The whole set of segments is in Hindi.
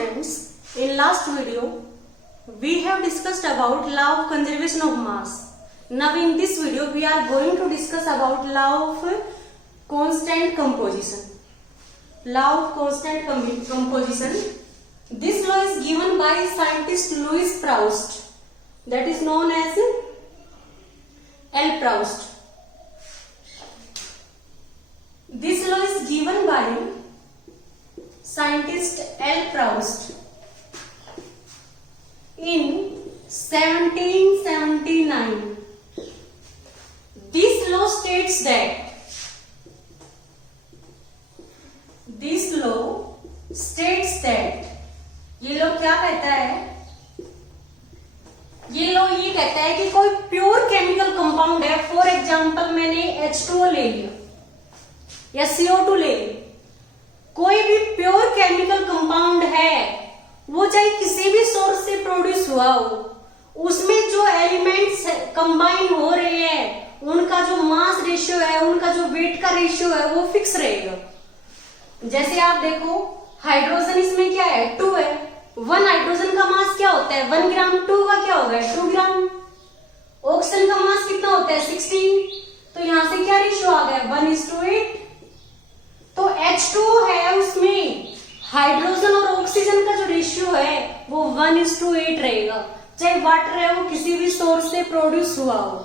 students, in last video we have discussed about law of conservation of mass. Now in this video we are going to discuss about law of constant composition. Law of constant composition. This law is given by scientist Louis Proust, that is known as L. Proust. This law is given by scientist L. Proust in 1779. This law states that ये लो क्या कहता है, ये लो ये कहता है कि कोई प्योर केमिकल कंपाउंड है, फॉर एग्जांपल मैंने H2O ले लिया या CO2 ले लिया, कोई भी प्योर केमिकल कंपाउंड है, वो चाहे किसी भी सोर्स से प्रोड्यूस हुआ हो, उसमें जो एलिमेंट्स कंबाइन हो रहे हैं उनका जो मास रेशियो है, उनका जो वेट का रेशियो है वो फिक्स रहेगा। जैसे आप देखो हाइड्रोजन इसमें क्या है, 2 है, 1 हाइड्रोजन का मास क्या होता है 1 ग्राम, 2 का क्या होगा 2 ग्राम। ऑक्सीजन का मास कितना होता है 16, तो यहां से क्या रेशियो आ गया 1:8। तो H2O है, उसमें हाइड्रोजन और ऑक्सीजन का जो रेशियो है वो 1:8 रहेगा, चाहे वाटर है वो किसी भी सोर्स से प्रोड्यूस हुआ हो।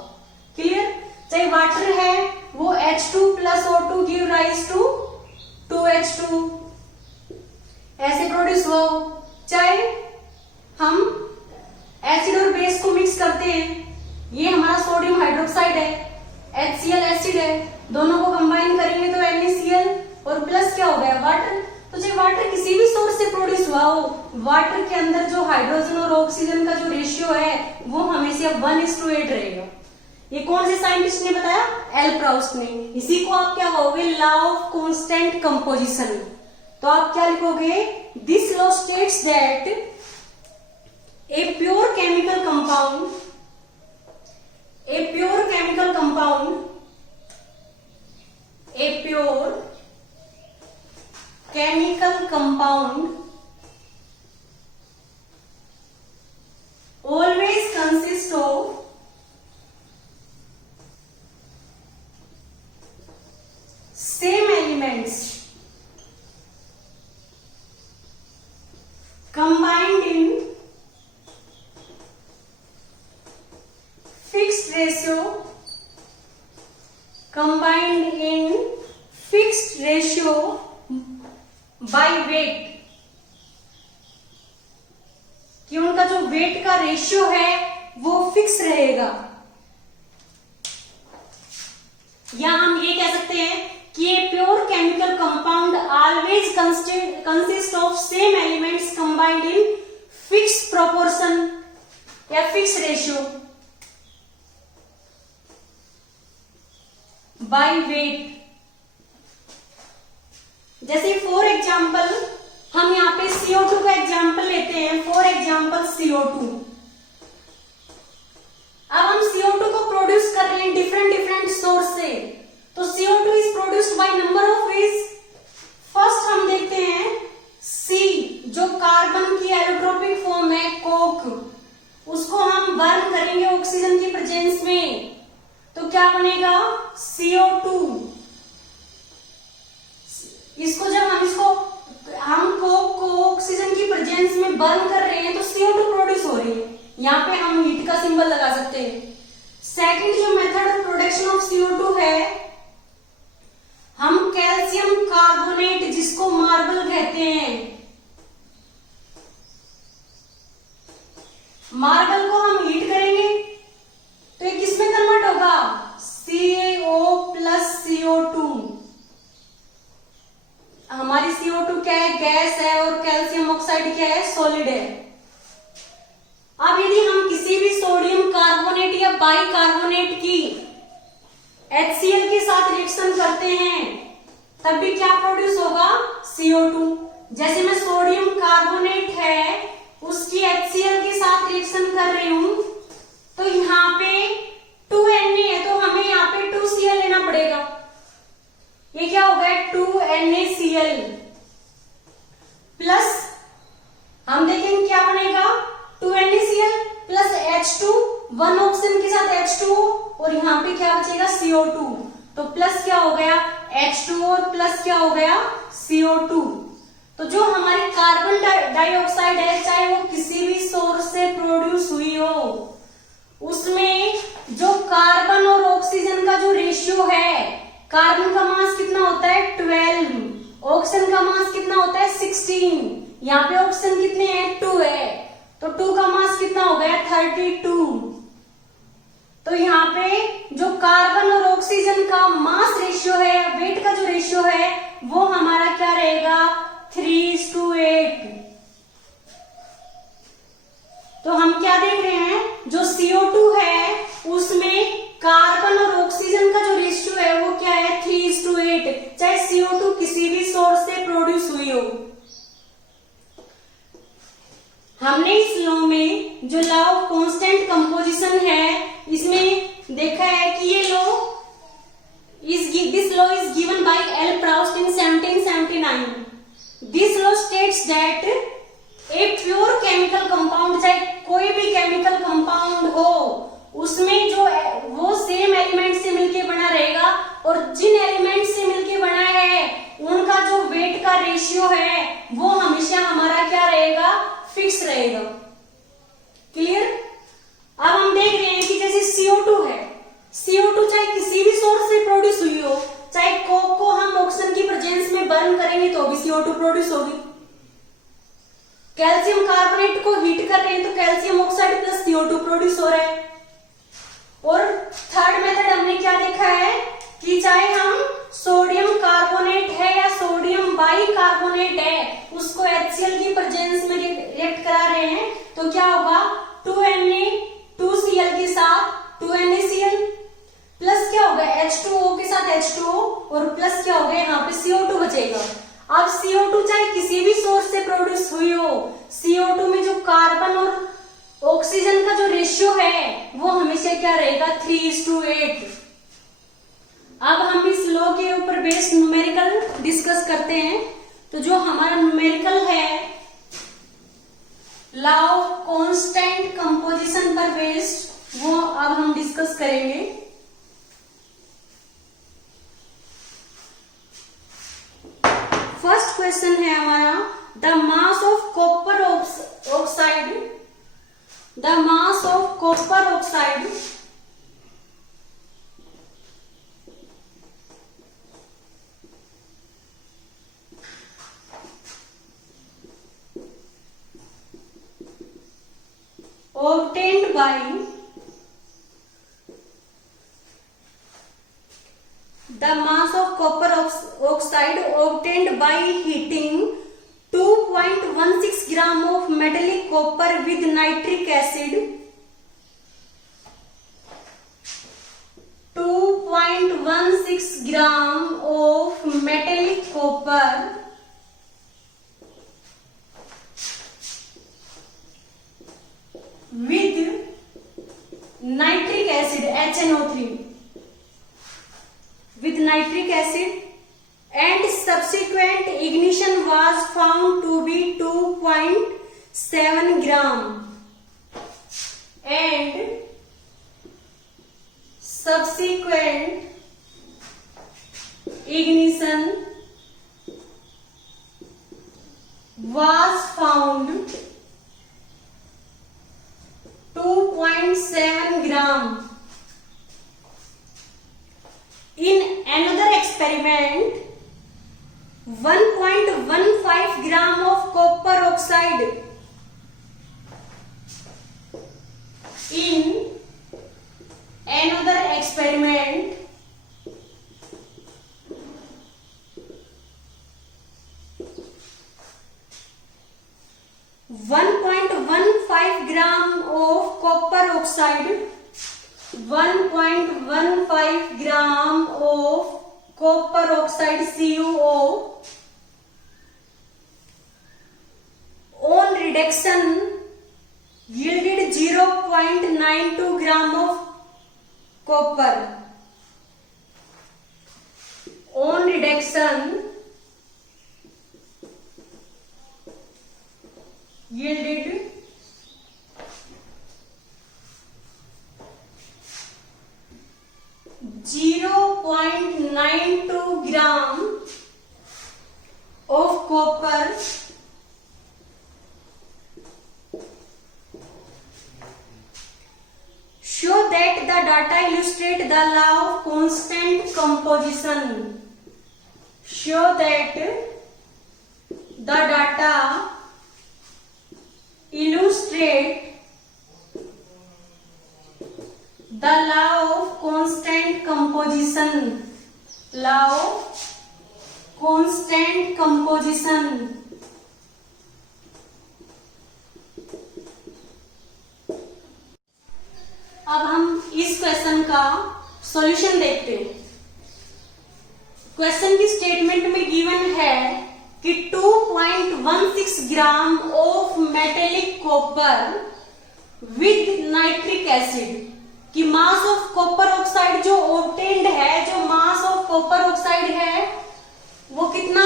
क्लियर? चाहे वाटर है वो H2 plus O2 give rise to 2H2 ऐसे प्रोड्यूस हुआ हो, चाहे हम एसिड और बेस को मिक्स करते हैं, ये हमारा सोडियम हाइड्रोक्साइड है, HCl एसिड है, दोनों को कंबाइन करेंगे तो NaCl और प्लस क्या हो गया वाटर। तो चाहे वाटर किसी भी सोर्स से प्रोड्यूस हुआ हो, वाटर के अंदर जो हाइड्रोजन और ऑक्सीजन का जो रेशियो है वो हमेशा 1:8 रहेगा। ये कौन से साइंटिस्ट ने बताया? एल प्राउस्ट ने। इसी को आप क्या कहोगे? Law of constant composition. तो आप क्या लिखोगे? This law states that a pure chemical compound always consists of same elements combined in fixed ratio by weight, कि उनका जो वेट का रेशियो है वो फिक्स रहेगा। या हम ये कह सकते हैं कि ये pure chemical compound always consist of same elements combined in fix proportion या फिक्स रेशियो बाय वेट। जैसे फॉर एग्जाम्पल हम यहाँ पे CO2 का एग्जाम्पल लेते हैं, फॉर एग्जाम्पल CO2। अब हम CO2 को प्रोड्यूस कर रहे हैं डिफरेंट सोर्स से, तो CO2 is produced by number of ways. First हम देखते हैं C, जो कार्बन की एलोट्रोपिक फॉर्म है कोक, उसको हम बर्न करेंगे ऑक्सीजन की प्रेजेंस में, तो क्या बनेगा CO2। इसको जब हम कोक को ऑक्सीजन की प्रेजेंस में बर्न कर रहे हैं तो CO2 प्रोड्यूस हो रही है, यहाँ पे हम हीट का सिंबल लगा सकते हैं। सेकंड जो method of production of CO2 है, हम कैल्शियम कार्बोनेट जिसको मार्बल कहते हैं, मार्बल को हम हीट करेंगे तो ये किसमें कन्वर्ट होगा CaO प्लस CO2। हमारी CO2 क्या है? गैस है, और कैल्शियम ऑक्साइड क्या है? सॉलिड है। अब यदि हम किसी भी सोडियम कार्बोनेट या बाइकार्बोनेट की HCl के साथ रिएक्शन करते हैं तब भी क्या प्रोड्यूस होगा? CO2। जैसे मैं सोडियम कार्बोनेट है उसकी HCl के साथ रिएक्शन कर रही हूं, तो यहाँ पे 2Na है तो हमें यहाँ पे 2Cl लेना पड़ेगा। ये क्या हो गया 2NaCl प्लस 1 ऑक्सीजन के साथ H2O और यहाँ पे क्या बचेगा CO2, तो प्लस क्या हो गया H2O और प्लस क्या हो गया CO2। तो जो हमारी कार्बन डाइऑक्साइड है, चाहे वो किसी भी सोर्स से प्रोड्यूस हुई हो, उसमें जो कार्बन और ऑक्सीजन का जो रेशियो है, कार्बन का मास कितना होता है 12, ऑक्सीजन का मास कितना होता है 16, यहाँ पे ऑक्सीजन कितने हैं 2 है, तो 2 का मास कितना हो गया 32। तो यहाँ पे जो कार्बन और ऑक्सीजन का मास रेशियो है, वेट का जो रेशियो है, वो हमारा क्या रहेगा 3:8। तो हम क्या देख रहे हैं, जो CO2 है उसमें कार्बन और ऑक्सीजन का जो रेशियो है वो क्या है 3:8, चाहे CO2 किसी भी सोर्स से प्रोड्यूस हुई हो। हमने इस लॉ में जो लॉ ऑफ कांस्टेंट कंपोजिशन है, इसमें देखा है कि ये law this law is given by L Proust in 1779। This law states that a pure chemical compound, चाहे कोई भी केमिकल कंपाउंड हो, उसमें जो वो सेम एलिमेंट से मिलके बना रहेगा, और जिन एलिमेंट से मिलके बना है उनका जो वेट का रेशियो है वो हमेशा हमारा क्या रहेगा फिक्स रहेगा। क्लियर। अब हम देख रहे हैं कि जैसे CO2 है, CO2 चाहे किसी भी सोर्स से प्रोड्यूस हुई हो, चाहे कोक को हम ऑक्सीजन की प्रेजेंस में बर्न करेंगे तो भी CO2 प्रोड्यूस होगी, कैल्शियम कार्बोनेट को हीट कर रहे हैं तो calcium oxide plus CO2 produce हो रहा है। और थर्ड मेथड हमने क्या देखा है कि चाहे हम सोडियम कार्बोनेट है या सोडियम बाइकार्बोनेट है, उसको HCl की प्रेजेंस में रिएक्ट करा रहे हैं तो क्या होगा 2Na2Cl के साथ 2NaCl, प्लस क्या होगा H2O के साथ H2O और प्लस क्या होगा यहाँ पे CO2 बचेगा। अब CO2 चाहे किसी भी सोर्स से प्रोड्यूस हुई हो, CO2 में जो कार्बन और ऑक्सीजन का जो रेशियो है वो हमेशा क्या रहेगा 3:8। अब हम इस लॉ के ऊपर बेस्ड न्यूमेरिकल डिस्कस करते हैं। तो जो हमारा न्यूमेरिकल है लॉ ऑफ कांस्टेंट कंपोजिशन पर बेस्ड, वो अब हम डिस्कस करेंगे। फर्स्ट क्वेश्चन है हमारा, the mass of copper oxide, the mass of copper oxide obtained by the mass of copper oxide obtained by heating 2.16 gram of metallic copper with nitric acid, 2.16 gram of metallic copper with nitric acid HNO3, with nitric acid, and subsequent ignition was found to be 2.7 gram, and subsequent ignition was found 2.7 gram. In another experiment, 1.15 gram of copper oxide in another experiment, 1.15 gram of copper oxide, 1.15 gram of copper oxide CuO on reduction yielded 0.92 gram of copper. On reduction yielded data illustrate the law of constant composition. Show that the data illustrate the law of constant composition. Law of constant composition. अब हम इस क्वेश्चन का सॉल्यूशन देखते हैं। क्वेश्चन की स्टेटमेंट में गिवन है कि 2.16 gram of metallic copper with nitric acid की मास ऑफ कॉपर ऑक्साइड जो ऑब्टेन्ड है, जो मास ऑफ कॉपर ऑक्साइड है वो कितना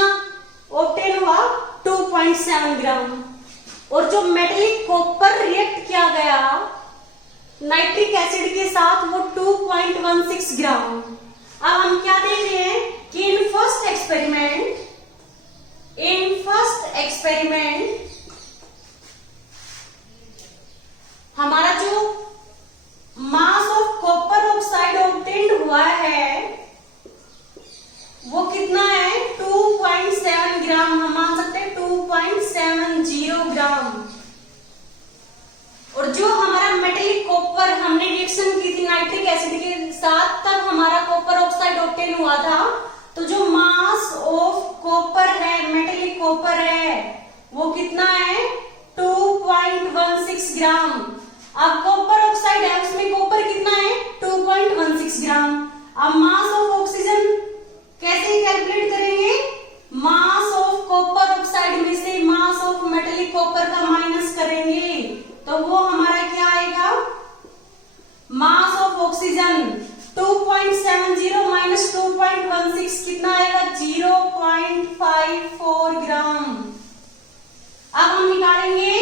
ऑब्टेन हुआ 2.7 ग्राम, और जो मेटेलिक कॉपर रिएक्ट किया गया नाइट्रिक एसिड के साथ वो 2.16 ग्राम। अब हम क्या देख रहे हैं कि इन फर्स्ट एक्सपेरिमेंट हमारा जो मास ऑफ कॉपर ऑक्साइड ऑब्टेन्ड हुआ है वो कितना है 2.7 ग्राम। हम मान सकते हैं 2.70 ग्राम। और जो हमारा मेटेलिक कॉपर हमने रिएक्शन की थी नाइट्रिक एसिड के साथ, तब हमारा कॉपर ऑक्साइड ऑब्टेन हुआ था, तो जो मास ऑफ कॉपर है, मेटेलिक कॉपर है, वो कितना है 2.16 ग्राम। अब कॉपर ऑक्साइड है उसमें कॉपर कितना है 2.16 ग्राम। अब मास ऑफ ऑक्सीजन कैसे कैलकुलेट करेंगे? मास ऑफ कॉपर ऑक्साइड में से मास ऑफ मेटेलिक कॉपर का माइनस करेंगे, तो वो हमारा क्या आएगा मास ऑफ ऑक्सीजन 2.70 माइनस 2.16 कितना आएगा 0.54 ग्राम। अब हम निकालेंगे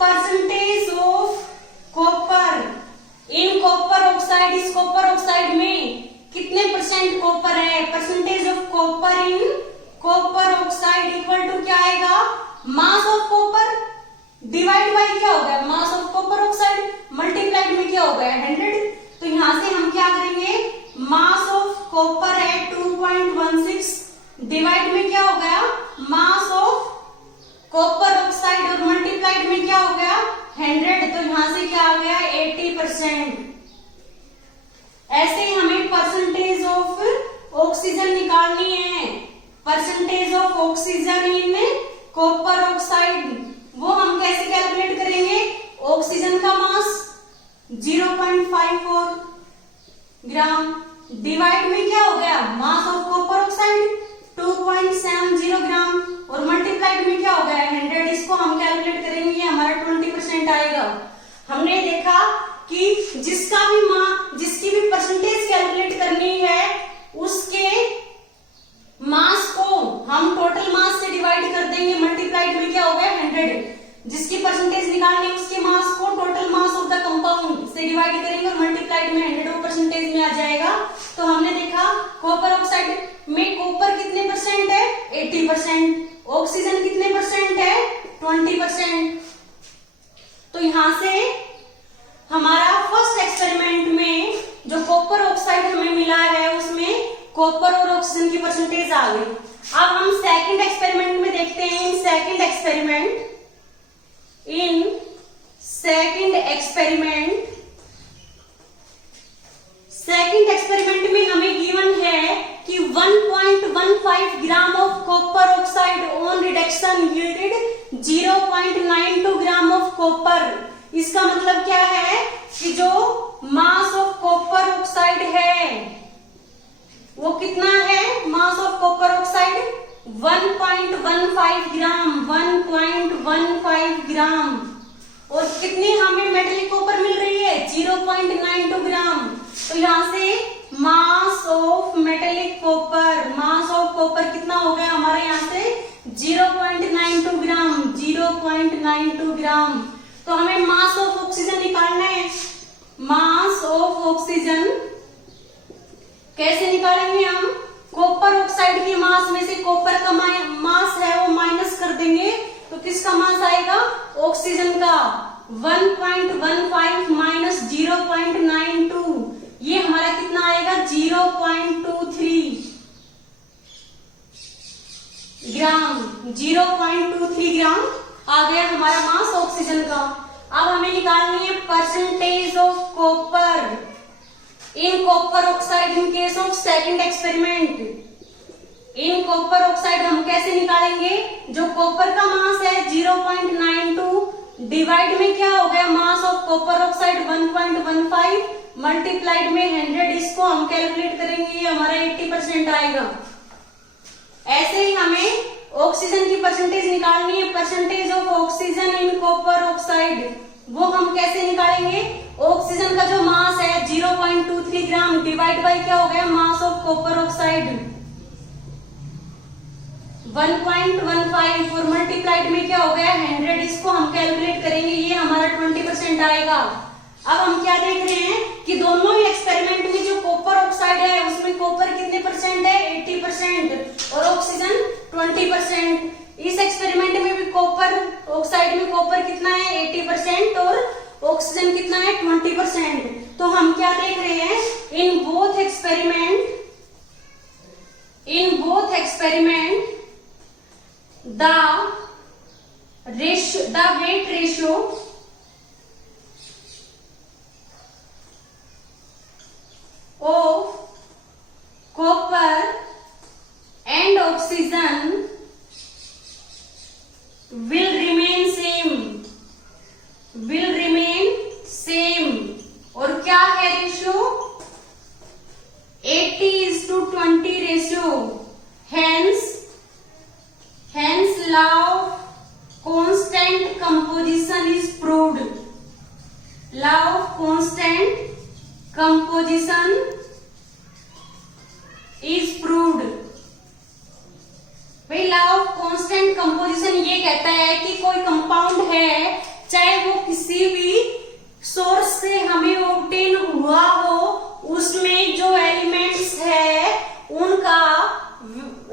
percentage of copper in copper oxide. इस कॉपर ऑक्साइड में कितने परसेंट कॉपर है? Percentage of copper in copper oxide equal to क्या आएगा mass of copper divide by क्या हो गया mass of copper oxide multiplied में क्या हो गया 100। तो यहां से हम क्या करेंगे मास ऑफ कॉपर है 2.16 डिवाइड में क्या हो गया मास ऑफ कॉपर ऑक्साइड और मल्टीप्लाइड में क्या हो गया 100। तो यहां से क्या आ गया 80%। ऐसे ही हमें परसेंटेज ऑफ ऑक्सीजन निकालनी है। Percentage of oxygen in copper oxide वो हम कैसे कैलकुलेट करेंगे? ऑक्सीजन का मास 0.54 ग्राम डिवाइड में क्या हो गया मास ऑफ कॉपर ऑक्साइड 2.70 ग्राम और मल्टीप्लाइड में क्या हो गया 100। इसको हम कैलकुलेट करेंगे, हमारा 20% आएगा। हमने देखा कि जिसकी भी परसेंटेज कैलकुलेट करनी है उसके मास को हम टोटल मास से डिवाइड कर देंगे, मल्टीप्लाइड में क्या हो गया 100। जिसकी परसेंटेज निकालनी है उसके मास को total mass of the compound से डिवाइड करेंगे और मल्टीप्लाइड में 100 परसेंटेज में आ जाएगा। तो हमने देखा कॉपर ऑक्साइड में कॉपर कितने परसेंट है 80%, ऑक्सीजन कितने परसेंट है 20%। तो यहां से हमारा फर्स्ट एक्सपेरिमेंट में जो कॉपर ऑक्साइड हमें मिला है उसमें कॉपर और ऑक्सीजन की परसेंटेज आ गई। अब हम सेकंड एक्सपेरिमेंट में देखते हैं। इन सेकंड एक्सपेरिमेंट में हमें गिवन है कि 1.15 gram of copper oxide on reduction yielded 0.92 gram of copper. इसका मतलब क्या है कि जो मास ऑफ कॉपर ऑक्साइड है वो कितना है मास ऑफ कॉपर ऑक्साइड 1.15 ग्राम 1.15 ग्राम। और कितनी हमें मेटेलिक कॉपर मिल रही है 0.92 ग्राम। तो यहां से मास ऑफ मेटेलिक कॉपर कितना हो गया हमारे यहाँ से 0.92 ग्राम 0.92 ग्राम। तो हमें मास ऑफ ऑक्सीजन निकालना है। मास ऑफ ऑक्सीजन कैसे निकालेंगे हम? कॉपर ऑक्साइड की मास में से कॉपर का मास है वो माइनस कर देंगे, तो किसका मास आएगा ऑक्सीजन का 1.15 माइनस 0.92 ये हमारा कितना आएगा 0.23 ग्राम। 0.23 ग्राम आ गया हमारा मास ऑक्सीजन का। अब हमें निकालनी है percentage of copper in copper oxide in case of second experiment. In copper oxide हम कैसे निकालेंगे? जो कॉपर का मास है 0.92 डिवाइड में क्या हो गया mass of copper oxide 1.15 multiplied में 100, इसको हम कैलकुलेट करेंगे, ये हमारा 80% आएगा। ऐसे ही हमें ऑक्सीजन की परसेंटेज निकालनी है, percentage of oxygen in copper oxide, वो हम कैसे निकालेंगे? ऑक्सीजन का जो मास है 0.23 ग्राम डिवाइड बाय क्या हो गया मास ऑफ कॉपर ऑक्साइड 1.15 और मल्टीप्लाइड में क्या हो गया 100, इसको हम कैलकुलेट करेंगे, ये हमारा 20% आएगा। अब हम क्या देख रहे हैं कि दोनों ही एक्सपेरिमेंट में जो कॉपर ऑक्साइड है उसमें कॉपर कितने परसेंट है 80% और ऑक्सीजन 20%। इस एक्सपेरिमेंट में भी कॉपर ऑक्साइड में कॉपर कितना है 80% और ऑक्सीजन कितना है 20%। तो हम क्या देख रहे हैं in both experiment the weight ratio of copper and oxygen will remain same। और क्या है ratio 80:20 ratio. Hence law of constant composition is proved। Law of constant composition is proved। भाई लॉ ऑफ कांस्टेंट कंपोजिशन ये कहता है कि कोई कंपाउंड है चाहे वो किसी भी सोर्स से हमें ऑब्टेन हुआ हो, उसमें जो एलिमेंट्स है उनका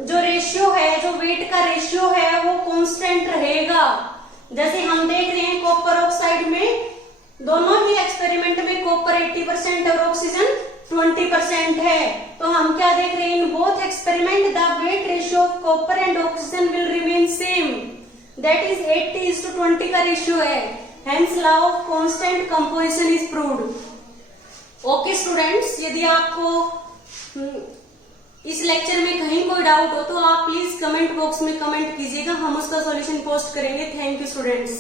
जो रेशियो है, जो वेट का रेशियो है वो कांस्टेंट रहेगा। जैसे हम देख रहे हैं कॉपर ऑक्साइड में दोनों ही एक्सपेरिमेंट में कॉपर 80% और ऑक्सीजन 20% है। तो हम क्या देख रहे हैं in both experiment the weight ratio of copper and oxygen will remain same, that is 80:20 का रेशियो है। Hence law of constant composition is proved. Okay students, यदि आपको इस लेक्चर में कहीं कोई डाउट हो तो आप प्लीज कमेंट बॉक्स में कमेंट कीजिएगा, हम उसका सॉल्यूशन पोस्ट करेंगे। Thank you students.